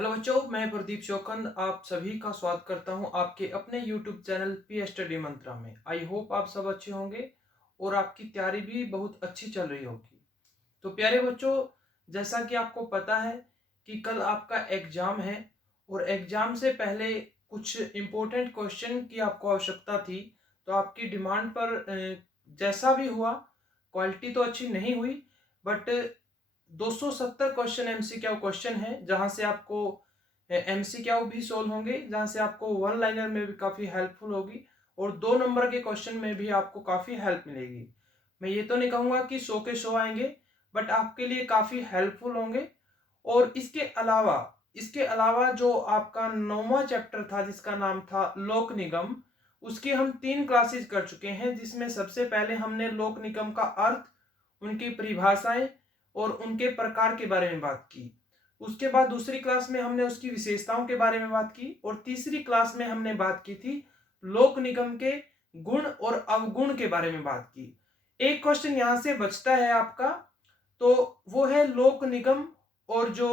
Hello बच्चों, मैं प्रदीप चौकंद आप सभी का स्वागत करता हूं आपके अपने YouTube चैनल पी स्टडी मंत्रा में। आई होप आप सब अच्छे होंगे और आपकी तैयारी भी बहुत अच्छी चल रही होगी। तो प्यारे बच्चों, जैसा कि आपको पता है कि कल आपका एग्जाम है और एग्जाम से पहले कुछ इम्पोर्टेंट क्वेश्चन की आपको आवश्यकता थी। तो आपकी डिमांड पर जैसा भी हुआ, क्वालिटी तो अच्छी नहीं हुई, बट 270 क्वेश्चन एमसीक्यू क्वेश्चन है, जहां से आपको एमसीक्यू भी सोल्व होंगे, जहां से आपको वन लाइनर में भी काफ़ी हेल्पफुल होगी और 2 नंबर के क्वेश्चन में भी आपको काफ़ी हेल्प मिलेगी। मैं ये तो नहीं कहूँगा कि 100 के 100 आएंगे, बट आपके लिए काफ़ी हेल्पफुल होंगे। और इसके अलावा जो आपका 9वां चैप्टर था जिसका नाम था लोक निगम, उसकी हम 3 क्लासेज कर चुके हैं, जिसमें सबसे पहले हमने लोक निगम का अर्थ, उनकी परिभाषाएं और उनके प्रकार के बारे में बात की। उसके बाद दूसरी क्लास में हमने उसकी विशेषताओं के बारे में बात की और तीसरी क्लास में हमने बात की थी लोक निगम के गुण और अवगुण के बारे में बात की। एक क्वेश्चन यहां से बचता है आपका, तो वो है लोक निगम और जो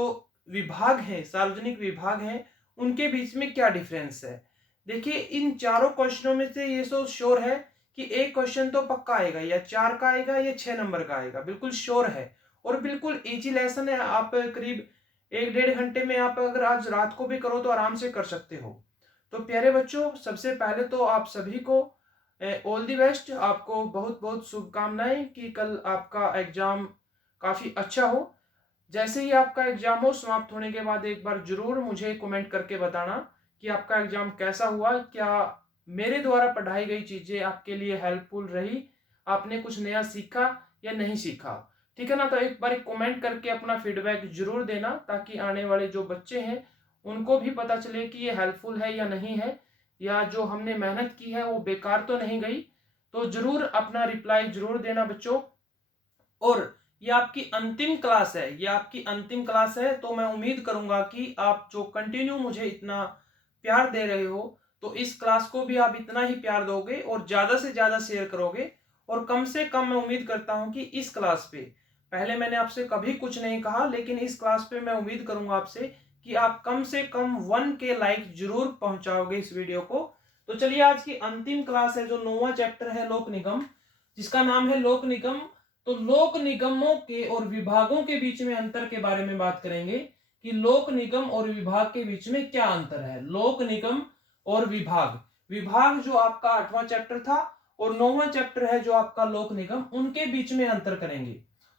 विभाग हैं, सार्वजनिक विभाग हैं, उनके बीच में क्या डिफरेंस है। देखिए, इन चारों क्वेश्चनों में से ये तो श्योर है कि एक क्वेश्चन तो पक्का आएगा, या 4 का आएगा या 6 नंबर का आएगा, बिल्कुल श्योर है। और बिल्कुल इजी लेसन है, आप करीब 1-1.5 घंटे में आप अगर आज रात को भी करो तो आराम से कर सकते हो। तो प्यारे बच्चों, सबसे पहले तो आप सभी को ऑल दी बेस्ट, आपको बहुत बहुत शुभकामनाएं कि कल आपका एग्जाम काफ़ी अच्छा हो। जैसे ही आपका एग्जाम हो, समाप्त होने के बाद एक बार जरूर मुझे कमेंट करके बताना कि आपका एग्जाम कैसा हुआ, क्या मेरे द्वारा पढ़ाई गई चीज़ें आपके लिए हेल्पफुल रही, आपने कुछ नया सीखा या नहीं सीखा। ठीक है ना। तो एक बार कमेंट करके अपना फीडबैक जरूर देना, ताकि आने वाले जो बच्चे हैं उनको भी पता चले कि ये हेल्पफुल है या नहीं है, या जो हमने मेहनत की है वो बेकार तो नहीं गई। तो जरूर अपना रिप्लाई जरूर देना बच्चों। और ये आपकी अंतिम क्लास है, ये आपकी अंतिम क्लास है, तो मैं उम्मीद करूंगा कि आप जो कंटिन्यू मुझे इतना प्यार दे रहे हो, तो इस क्लास को भी आप इतना ही प्यार दोगे और ज़्यादा से ज़्यादा शेयर करोगे। और कम से कम मैं उम्मीद करता हूं कि इस क्लास पे, पहले मैंने आपसे कभी कुछ नहीं कहा, लेकिन इस क्लास पे मैं उम्मीद करूंगा आपसे कि आप कम से कम 1K लाइक जरूर पहुंचाओगे इस वीडियो को। तो चलिए, आज की अंतिम क्लास है जो 9वां चैप्टर है लोक निगम, जिसका नाम है लोक निगम। तो लोक निगमों के और विभागों के बीच में अंतर के बारे में बात करेंगे कि लोक निगम और विभाग के बीच में क्या अंतर है। लोक निगम और विभाग, विभाग जो आपका 8वां चैप्टर था और 9वां चैप्टर है जो आपका लोक निगम, उनके बीच में अंतर करेंगे।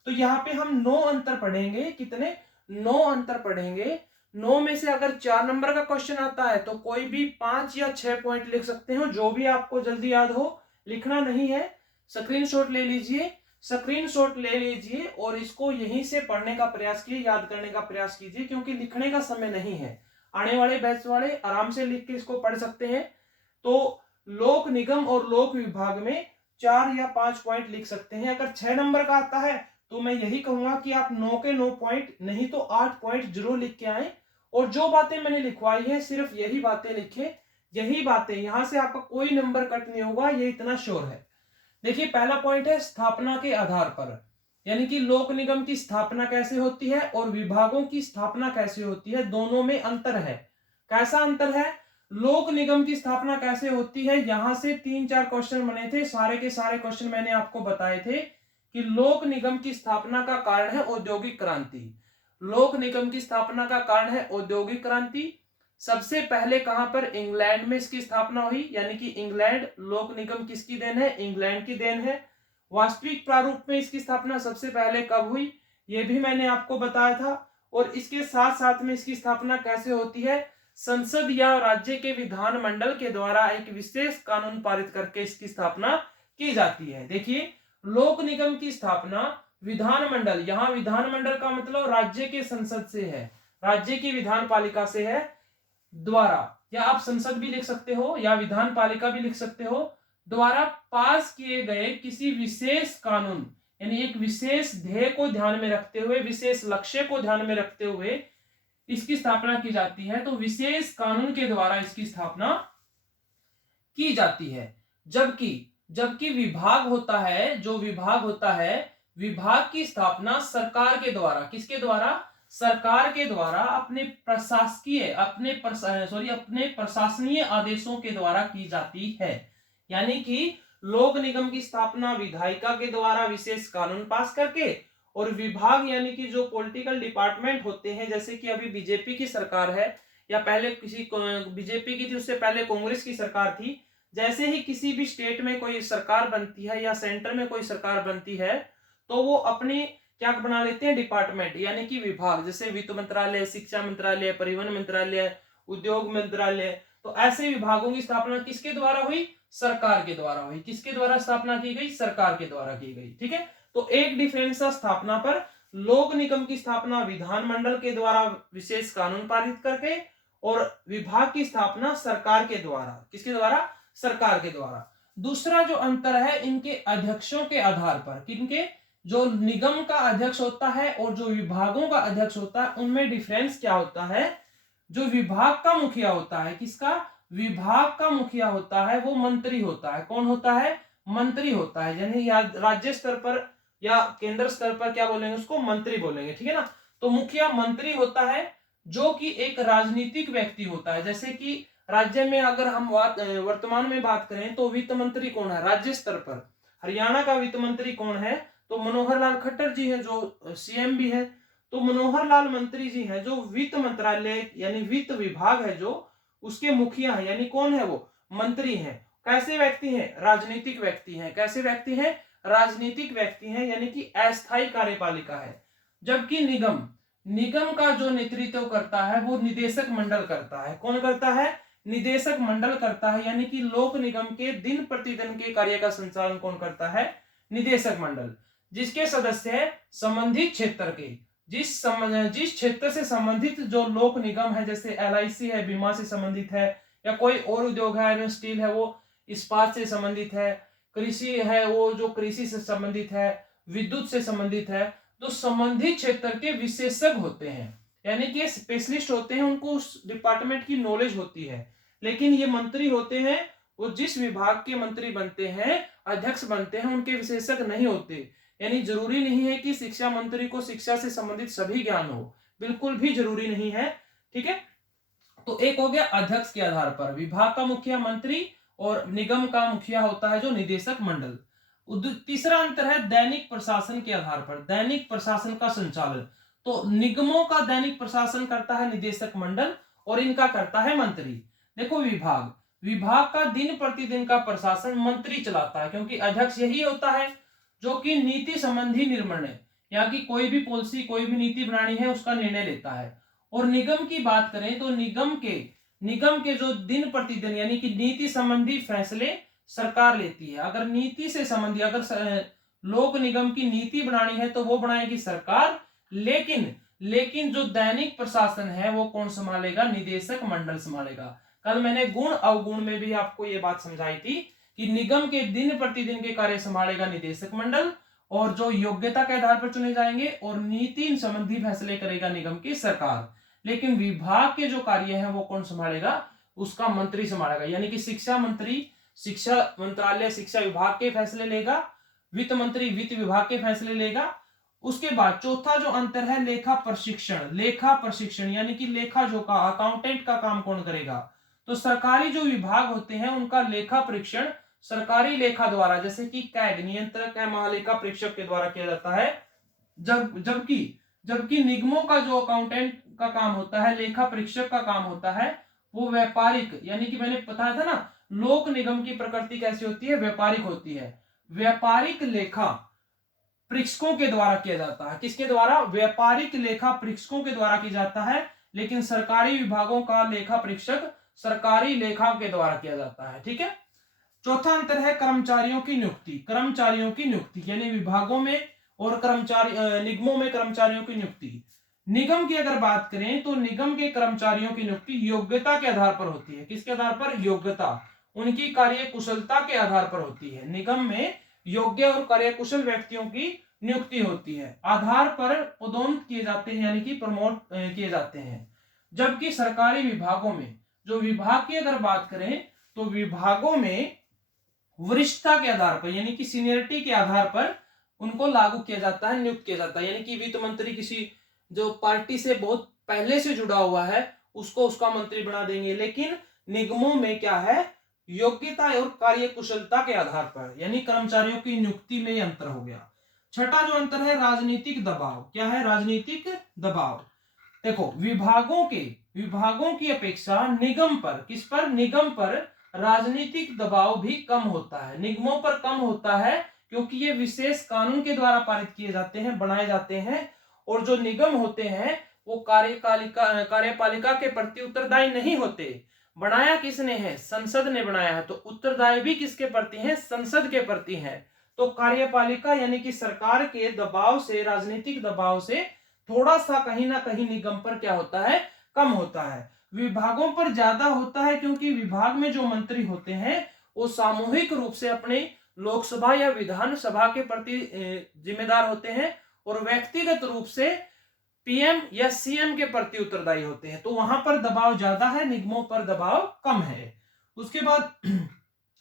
तो यहाँ पे हम 9 अंतर पढ़ेंगे। कितने? 9 अंतर पढ़ेंगे। 9 में से अगर 4 नंबर का क्वेश्चन आता है तो कोई भी 5 या 6 पॉइंट लिख सकते हो, जो भी आपको जल्दी याद हो। लिखना नहीं है, स्क्रीनशॉट ले लीजिए, स्क्रीनशॉट ले लीजिए और इसको यहीं से पढ़ने का प्रयास कीजिए, याद करने का प्रयास कीजिए, क्योंकि लिखने का समय नहीं है। आने वाले बैच वाले आराम से लिख के इसको पढ़ सकते हैं। तो लोक निगम और लोक विभाग में 4 या 5 पॉइंट लिख सकते हैं। अगर 6 नंबर का आता है तो मैं यही कहूंगा कि आप 9 के 9 पॉइंट नहीं तो 8 पॉइंट जरूर लिख के आए। और जो बातें मैंने लिखवाई है सिर्फ यही बातें लिखे, यही बातें, यहां से आपका कोई नंबर कट नहीं होगा, ये इतना श्योर है। देखिए, पहला पॉइंट है स्थापना के आधार पर, यानी कि लोक निगम की स्थापना कैसे होती है और विभागों की स्थापना कैसे होती है, दोनों में अंतर है। कैसा अंतर है? लोक निगम की स्थापना कैसे होती है, यहां से 3-4 क्वेश्चन बने थे, सारे के सारे क्वेश्चन मैंने आपको बताए थे कि लोक निगम की स्थापना का कारण है औद्योगिक क्रांति। लोक निगम की स्थापना का कारण है औद्योगिक क्रांति। सबसे पहले कहां पर? इंग्लैंड में इसकी स्थापना हुई, यानी कि इंग्लैंड, लोक निगम किसकी देन है? इंग्लैंड की देन है। वास्तविक प्रारूप में इसकी स्थापना सबसे पहले कब हुई, यह भी मैंने आपको बताया था। और इसके साथ साथ में इसकी स्थापना कैसे होती है? संसद या राज्य के विधानमंडल के द्वारा एक विशेष कानून पारित करके इसकी स्थापना की जाती है। देखिए, लोक निगम की स्थापना विधानमंडल, यहां विधानमंडल का मतलब राज्य के संसद से है, राज्य की विधान पालिका से है, द्वारा, या आप संसद भी लिख सकते हो या विधान पालिका भी लिख सकते हो, द्वारा पास किए गए किसी विशेष कानून, यानी एक विशेष ध्येय को ध्यान में रखते हुए, विशेष लक्ष्य को ध्यान में रखते हुए इसकी स्थापना की जाती है। तो विशेष कानून के द्वारा इसकी स्थापना की जाती है। जबकि जबकि विभाग होता है, जो विभाग होता है, विभाग की स्थापना सरकार के द्वारा, किसके द्वारा? सरकार के द्वारा अपने प्रशासनीय आदेशों के द्वारा की जाती है। यानी कि लोक निगम की स्थापना विधायिका के द्वारा विशेष कानून पास करके, और विभाग यानी कि जो पॉलिटिकल डिपार्टमेंट होते हैं, जैसे कि अभी बीजेपी की सरकार है या पहले किसी बीजेपी की थी, उससे पहले कांग्रेस की सरकार थी। जैसे ही किसी भी स्टेट में कोई सरकार बनती है या सेंटर में कोई सरकार बनती है, तो वो अपने क्या बना लेते हैं, डिपार्टमेंट यानी कि विभाग, जैसे वित्त मंत्रालय, शिक्षा मंत्रालय, परिवहन मंत्रालय, उद्योग मंत्रालय। तो ऐसे विभागों की स्थापना किसके द्वारा हुई, सरकार के द्वारा हुई। किसके द्वारा स्थापना की गई, सरकार के द्वारा की गई। ठीक है, तो एक डिफरेंस है स्थापना पर। लोक निगम की स्थापना विधानमंडल के द्वारा विशेष कानून पारित करके, और विभाग की स्थापना सरकार के द्वारा। किसके द्वारा, सरकार के द्वारा। दूसरा जो अंतर है इनके अध्यक्षों के आधार पर, किनके, जो निगम का अध्यक्ष होता है और जो विभागों का अध्यक्ष होता है, उनमें डिफरेंस क्या होता है। जो विभाग का मुखिया होता है, किसका, विभाग का मुखिया होता है, वो मंत्री होता है। कौन होता है, मंत्री होता है। यानी राज्य स्तर पर या केंद्र स्तर पर क्या बोलेंगे, उसको मंत्री बोलेंगे। ठीक है ना। तो मुखिया मंत्री होता है, जो कि एक राजनीतिक व्यक्ति होता है। जैसे कि राज्य में अगर हम वर्तमान में बात करें तो वित्त मंत्री कौन है राज्य स्तर पर, हरियाणा का वित्त मंत्री कौन है, तो मनोहर लाल खट्टर जी है, जो सीएम भी है। तो मनोहर लाल मंत्री जी हैं, जो वित्त मंत्रालय यानी वित्त विभाग है, जो उसके मुखिया है, यानी कौन है, वो मंत्री हैं। कैसे व्यक्ति हैं, राजनीतिक व्यक्ति हैं। कैसे व्यक्ति हैं, राजनीतिक व्यक्ति हैं, यानी कि अस्थायी कार्यपालिका है। जबकि निगम का जो नेतृत्व करता है वो निदेशक मंडल करता है। कौन करता है, निदेशक मंडल करता है। यानी कि लोक निगम के दिन प्रतिदिन के कार्य का संचालन कौन करता है, निदेशक मंडल, जिसके सदस्य है संबंधित क्षेत्र के, जिस क्षेत्र से संबंधित जो लोक निगम है, जैसे एलआईसी है, बीमा से संबंधित है, या कोई और उद्योग है, आयरन स्टील है, वो इस्पात से संबंधित है, कृषि है, वो जो कृषि से संबंधित है, विद्युत से संबंधित है। तो संबंधित क्षेत्र के विशेषज्ञ होते हैं, यानी कि स्पेशलिस्ट होते हैं, उनको उस डिपार्टमेंट की नॉलेज होती है। लेकिन ये मंत्री होते हैं, वो जिस विभाग के मंत्री बनते हैं, अध्यक्ष बनते हैं, उनके विशेषज्ञ नहीं होते। यानी जरूरी नहीं है कि शिक्षा मंत्री को शिक्षा से संबंधित सभी ज्ञान हो, बिल्कुल भी जरूरी नहीं है। ठीक है, तो एक हो गया अध्यक्ष के आधार पर, विभाग का मुखिया मंत्री और निगम का मुखिया होता है जो निदेशक मंडल। तीसरा अंतर है दैनिक प्रशासन के आधार पर, दैनिक प्रशासन का संचालन। तो निगमों का दैनिक प्रशासन करता है निदेशक मंडल और इनका करता है मंत्री। देखो विभाग का दिन प्रतिदिन का प्रशासन मंत्री चलाता है, क्योंकि अध्यक्ष यही होता है जो कि नीति संबंधी निर्णय, या कि कोई भी पॉलिसी, कोई भी नीति बनानी है, उसका निर्णय लेता है। और निगम की बात करें तो निगम के जो दिन प्रतिदिन यानी कि नीति संबंधी फैसले सरकार लेती है। अगर नीति से संबंधी, अगर लोक निगम की नीति बनानी है तो वो बनाएगी सरकार, लेकिन जो दैनिक प्रशासन है वो कौन संभालेगा, निदेशक मंडल संभालेगा। कल मैंने गुण अवगुण में भी आपको ये बात समझाई थी कि निगम के दिन प्रतिदिन के कार्य संभालेगा निदेशक मंडल, और जो योग्यता के आधार पर चुने जाएंगे, और नीति संबंधी फैसले करेगा निगम की सरकार। लेकिन विभाग के जो कार्य है वो कौन संभालेगा, उसका मंत्री संभालेगा। यानी कि शिक्षा मंत्री शिक्षा मंत्रालय शिक्षा विभाग के फैसले लेगा, वित्त मंत्री वित्त विभाग के फैसले लेगा। उसके बाद चौथा जो अंतर है लेखा प्रशिक्षण यानी कि लेखा जोखा, अकाउंटेंट का काम कौन करेगा। तो सरकारी जो विभाग होते हैं उनका लेखा परीक्षण सरकारी लेखा द्वारा, जैसे कि कैग नियंत्रक है, महालेखा परीक्षक के द्वारा किया जाता है। जबकि निगमों का जो अकाउंटेंट का काम होता है, लेखा परीक्षक का काम होता है, वो व्यापारिक, यानी कि मैंने बताया था ना, लोक निगम की प्रकृति कैसी होती है, व्यापारिक होती है। व्यापारिक लेखा परीक्षकों के द्वारा किया जाता है। किसके द्वारा, व्यापारिक लेखा परीक्षकों के द्वारा किया जाता है। लेकिन सरकारी विभागों का लेखा परीक्षक सरकारी लेखा के द्वारा किया जाता है। ठीक है, चौथा अंतर है कर्मचारियों की नियुक्ति यानी विभागों में और निगमों में कर्मचारियों की नियुक्ति। निगम की अगर बात करें तो निगम के कर्मचारियों की नियुक्ति योग्यता के आधार पर होती है। किसके आधार पर, योग्यता, उनकी कार्य कुशलता के आधार पर होती है। निगम में योग्य और कार्यकुशल व्यक्तियों की नियुक्ति होती है, आधार पर पदोन्नत किए जाते हैं, यानी कि प्रमोट किए जाते हैं। जबकि सरकारी विभागों में, जो विभाग की अगर बात करें तो विभागों में वरिष्ठता के आधार पर यानी कि सीनियरिटी के आधार पर उनको लागू किया जाता है, नियुक्त किया जाता है। यानी कि वित्त मंत्री किसी जो पार्टी से बहुत पहले से जुड़ा हुआ है उसको उसका मंत्री बना देंगे। लेकिन निगमों में क्या है, योग्यता और कार्य कुशलता के आधार पर, यानी कर्मचारियों की नियुक्ति में अंतर हो गया। छठा जो अंतर है, राजनीतिक दबाव। क्या है? राजनीतिक दबाव। देखो, विभागों की अपेक्षा निगम पर, किस पर? निगम पर राजनीतिक दबाव भी कम होता है। निगमों पर कम होता है क्योंकि ये विशेष कानून के द्वारा पारित किए जाते हैं, बनाए जाते हैं। और जो निगम होते हैं वो कार्यपालिका के प्रति उत्तरदायी नहीं होते। बनाया किसने है? संसद ने बनाया है। तो उत्तरदायी भी किसके प्रति है? संसद के प्रति है। तो कार्यपालिका यानी कि सरकार के दबाव से, राजनीतिक दबाव से थोड़ा सा कहीं ना कहीं निगम पर क्या होता है? कम होता है। विभागों पर ज्यादा होता है क्योंकि विभाग में जो मंत्री होते हैं वो सामूहिक रूप से अपने लोकसभा या विधानसभा के प्रति जिम्मेदार होते हैं और व्यक्तिगत रूप से पीएम या सीएम के प्रति उत्तरदायी होते हैं। तो वहां पर दबाव ज्यादा है, निगमों पर दबाव कम है। उसके बाद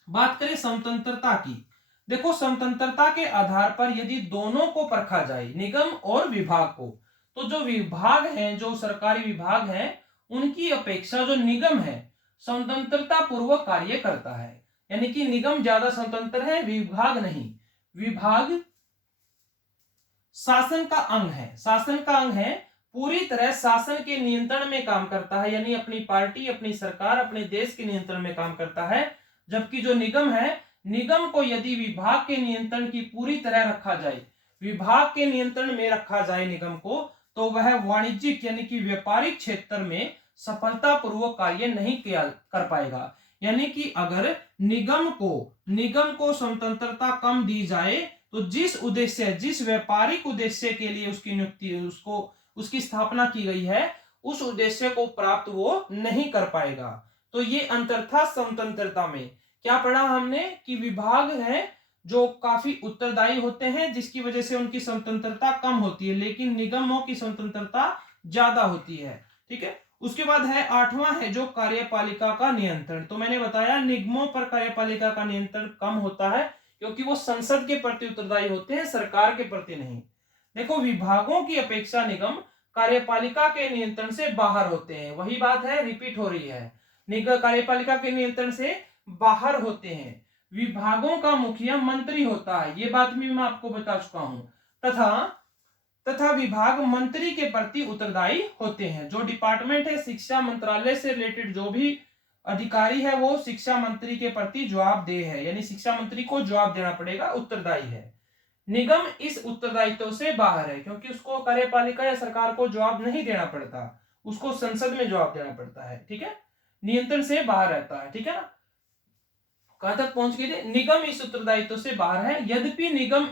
बात करें स्वतंत्रता की। देखो, स्वतंत्रता के आधार पर यदि दोनों को परखा जाए, निगम और विभाग को, तो जो विभाग हैं, जो सरकारी विभाग हैं, उनकी अपेक्षा जो निगम है स्वतंत्रता पूर्वक कार्य करता है। यानी कि निगम ज्यादा स्वतंत्र है, विभाग नहीं। विभाग शासन का अंग है, शासन का अंग है, पूरी तरह शासन के नियंत्रण में काम करता है, यानी अपनी पार्टी, अपनी सरकार, अपने देश के नियंत्रण में काम करता है। जबकि जो निगम है, निगम को यदि विभाग के नियंत्रण की पूरी तरह रखा जाए, विभाग के नियंत्रण में रखा जाए निगम को, तो वह वाणिज्यिक यानी कि व्यापारिक क्षेत्र में सफलतापूर्वक कार्य नहीं किया कर पाएगा। यानी कि अगर निगम को स्वतंत्रता कम दी जाए तो जिस व्यापारिक उद्देश्य के लिए उसकी नियुक्ति, उसकी स्थापना की गई है, उस उद्देश्य को प्राप्त वो नहीं कर पाएगा। तो ये अंतर था स्वतंत्रता में। क्या पढ़ा हमने? कि विभाग है जो काफी उत्तरदायी होते हैं, जिसकी वजह से उनकी स्वतंत्रता कम होती है, लेकिन निगमों की स्वतंत्रता ज्यादा होती है। ठीक है। उसके बाद है आठवां है जो कार्यपालिका का नियंत्रण। तो मैंने बताया निगमों पर कार्यपालिका का नियंत्रण कम होता है क्योंकि वो संसद के प्रति उत्तरदायी होते हैं, सरकार के प्रति नहीं। देखो, विभागों की अपेक्षा निगम कार्यपालिका के नियंत्रण से बाहर होते हैं। वही बात है, रिपीट हो रही है, निगम कार्यपालिका के नियंत्रण से बाहर होते हैं। विभागों का मुखिया मंत्री होता है, ये बात भी मैं आपको बता चुका हूं। तथा विभाग मंत्री के प्रति उत्तरदायी होते हैं। जो डिपार्टमेंट है, शिक्षा मंत्रालय से रिलेटेड जो भी अधिकारी है, वो शिक्षा मंत्री के प्रति जवाबदेह है, यानी शिक्षा मंत्री को जवाब देना पड़ेगा, उत्तरदायी है। निगम इस उत्तरदायित्व से बाहर है क्योंकि उसको कार्यपालिका या सरकार को जवाब नहीं देना पड़ता, उसको संसद में जवाब देना पड़ता है। ठीक है, नियंत्रण से बाहर रहता है। ठीक है ना, कहां तक पहुंच गए थे? निगम इस उत्तरदायित्व से बाहर है। यद्यपि निगम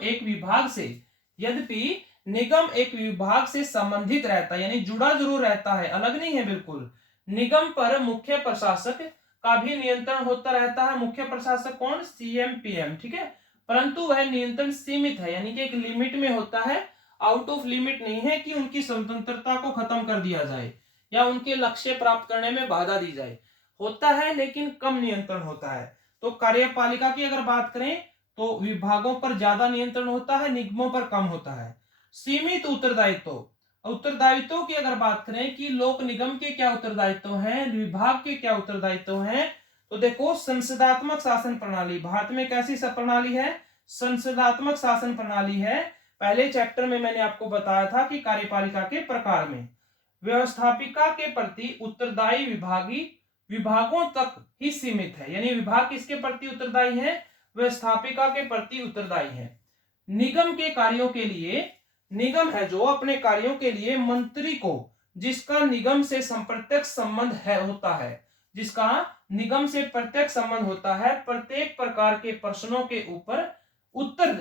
एक विभाग से संबंधित रहता है, यानी जुड़ा जरूर रहता है, अलग नहीं है बिल्कुल। निगम पर मुख्य प्रशासक का भी नियंत्रण होता रहता है। मुख्य प्रशासक कौन? CM, PM. ठीक है, परंतु वह नियंत्रण सीमित है, यानी कि एक लिमिट में होता है, आउट ऑफ लिमिट नहीं है कि उनकी स्वतंत्रता को खत्म कर दिया जाए या उनके लक्ष्य प्राप्त करने में बाधा दी जाए। होता है लेकिन कम नियंत्रण होता है। तो कार्यपालिका की अगर बात करें तो विभागों पर ज्यादा नियंत्रण होता है, निगमों पर कम होता है। सीमित उत्तरदायित्व की अगर बात करें कि लोक निगम के क्या उत्तरदायित्व हैं, विभाग के क्या उत्तरदायित्व हैं, तो देखो, संसदात्मक शासन प्रणाली। भारत में कैसी प्रणाली है? संसदात्मक शासन प्रणाली है। पहले चैप्टर में मैंने आपको बताया था कि कार्यपालिका के प्रकार में व्यवस्थापिका के प्रति उत्तरदायी विभागों तक ही सीमित है, यानी विभाग किसके प्रति उत्तरदायी है? व्यवस्थापिका के प्रति उत्तरदायी है। निगम है जो अपने कार्यों के लिए मंत्री को, जिसका निगम से प्रत्यक्ष संबंध होता है, प्रत्येक प्रकार के प्रश्नों के ऊपर उत्तर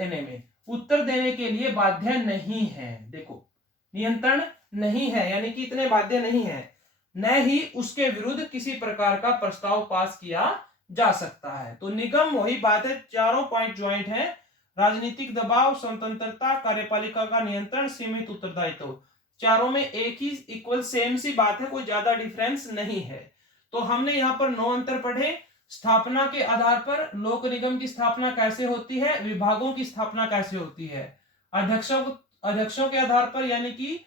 देने के लिए बाध्य नहीं है। देखो, नियंत्रण नहीं है, यानी कि इतने बाध्य नहीं है, न ही उसके विरुद्ध किसी प्रकार का प्रस्ताव पास किया जा सकता है। तो निगम, वही बात है, चारों पॉइंट ज्वाइंट है। राजनीतिक दबाव, स्वतंत्रता, कार्यपालिका का नियंत्रण, सीमित उत्तरदायित्व, चारों में एक ही इक्वल सेम सी बात है, कोई ज्यादा डिफरेंस नहीं है। तो हमने यहाँ पर 9 अंतर पढ़े। स्थापना के आधार पर लोक निगम की स्थापना कैसे होती है, विभागों की स्थापना कैसे होती है। अध्यक्षों के आधार पर, यानी कि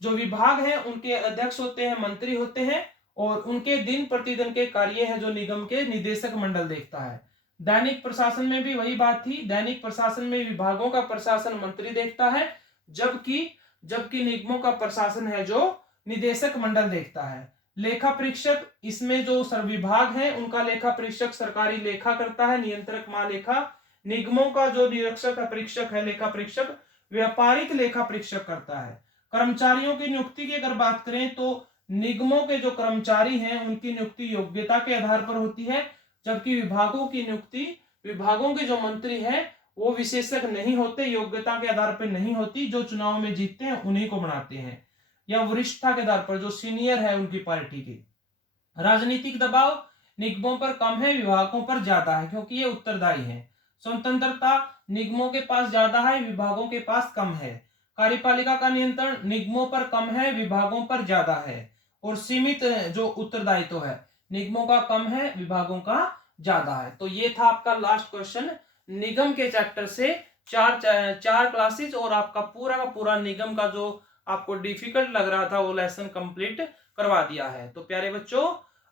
जो विभाग हैं उनके अध्यक्ष होते हैं, मंत्री होते हैं, और उनके दिन प्रतिदिन के कार्य हैं जो निगम के निदेशक मंडल देखता है। दैनिक प्रशासन में भी वही बात थी। दैनिक प्रशासन में विभागों का प्रशासन मंत्री देखता है, जबकि जबकि निगमों का प्रशासन है जो निदेशक मंडल देखता है। लेखा परीक्षक, इसमें जो विभाग है उनका लेखा परीक्षक सरकारी लेखा करता है, नियंत्रक महालेखा। निगमों का जो निरीक्षक परीक्षक है, लेखा परीक्षक, व्यापारिक लेखा परीक्षक करता है। कर्मचारियों की नियुक्ति की अगर बात करें तो निगमों के जो कर्मचारी हैं उनकी नियुक्ति योग्यता के आधार पर होती है, जबकि विभागों की नियुक्ति, विभागों के जो मंत्री हैं वो विशेषज्ञ नहीं होते, योग्यता के आधार पर नहीं होती, जो चुनाव में जीतते हैं उन्हीं को बनाते हैं, या वरिष्ठता के आधार पर जो सीनियर है उनकी पार्टी के। राजनीतिक दबाव निगमों पर कम है, विभागों पर ज्यादा है, क्योंकि ये उत्तरदायी है। स्वतंत्रता निगमों के पास ज्यादा है, विभागों के पास कम है। कार्यपालिका का नियंत्रण निगमों पर कम है, विभागों पर ज्यादा है। और सीमित जो उत्तरदायित्व है निगमों का कम है, विभागों का ज्यादा है। तो ये था आपका लास्ट क्वेश्चन निगम के चैप्टर से। चार क्लासेस और आपका पूरा का पूरा निगम का जो आपको डिफिकल्ट लग रहा था वो लेसन कंप्लीट करवा दिया है। तो प्यारे बच्चों,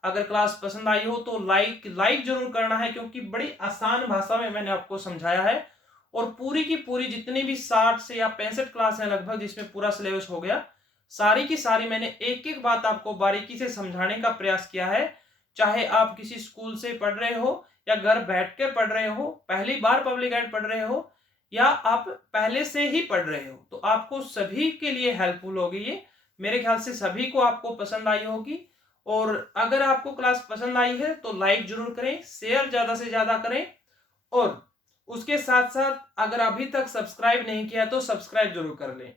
अगर क्लास पसंद आई हो तो लाइक जरूर करना है, क्योंकि बड़ी आसान भाषा में मैंने आपको समझाया है। और पूरी की पूरी जितनी भी 60 से या 65 क्लास है लगभग, जिसमें पूरा सिलेबस हो गया, सारी की सारी मैंने एक एक बात आपको बारीकी से समझाने का प्रयास किया है। चाहे आप किसी स्कूल से पढ़ रहे हो या घर बैठ कर पढ़ रहे हो, पहली बार पब्लिक एड पढ़ रहे हो, या आप पहले से ही पढ़ रहे हो, तो आपको सभी के लिए हेल्पफुल होगी ये। मेरे ख्याल से सभी को आपको पसंद आई होगी। और अगर आपको क्लास पसंद आई है तो लाइक जरूर करें, शेयर ज्यादा से ज्यादा करें, और उसके साथ साथ अगर अभी तक सब्सक्राइब नहीं किया तो सब्सक्राइब जरूर कर लें।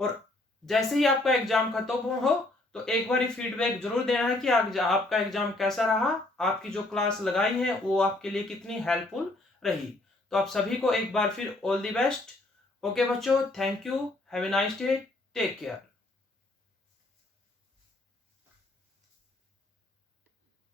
और जैसे ही आपका एग्जाम खत्म हो तो एक बार फीडबैक जरूर देना है कि आपका एग्जाम कैसा रहा, आपकी जो क्लास लगाई है वो आपके लिए कितनी हेल्पफुल रही। तो आप सभी को एक बार फिर ऑल द बेस्ट। ओके बच्चों, thank you, have a nice day, take care.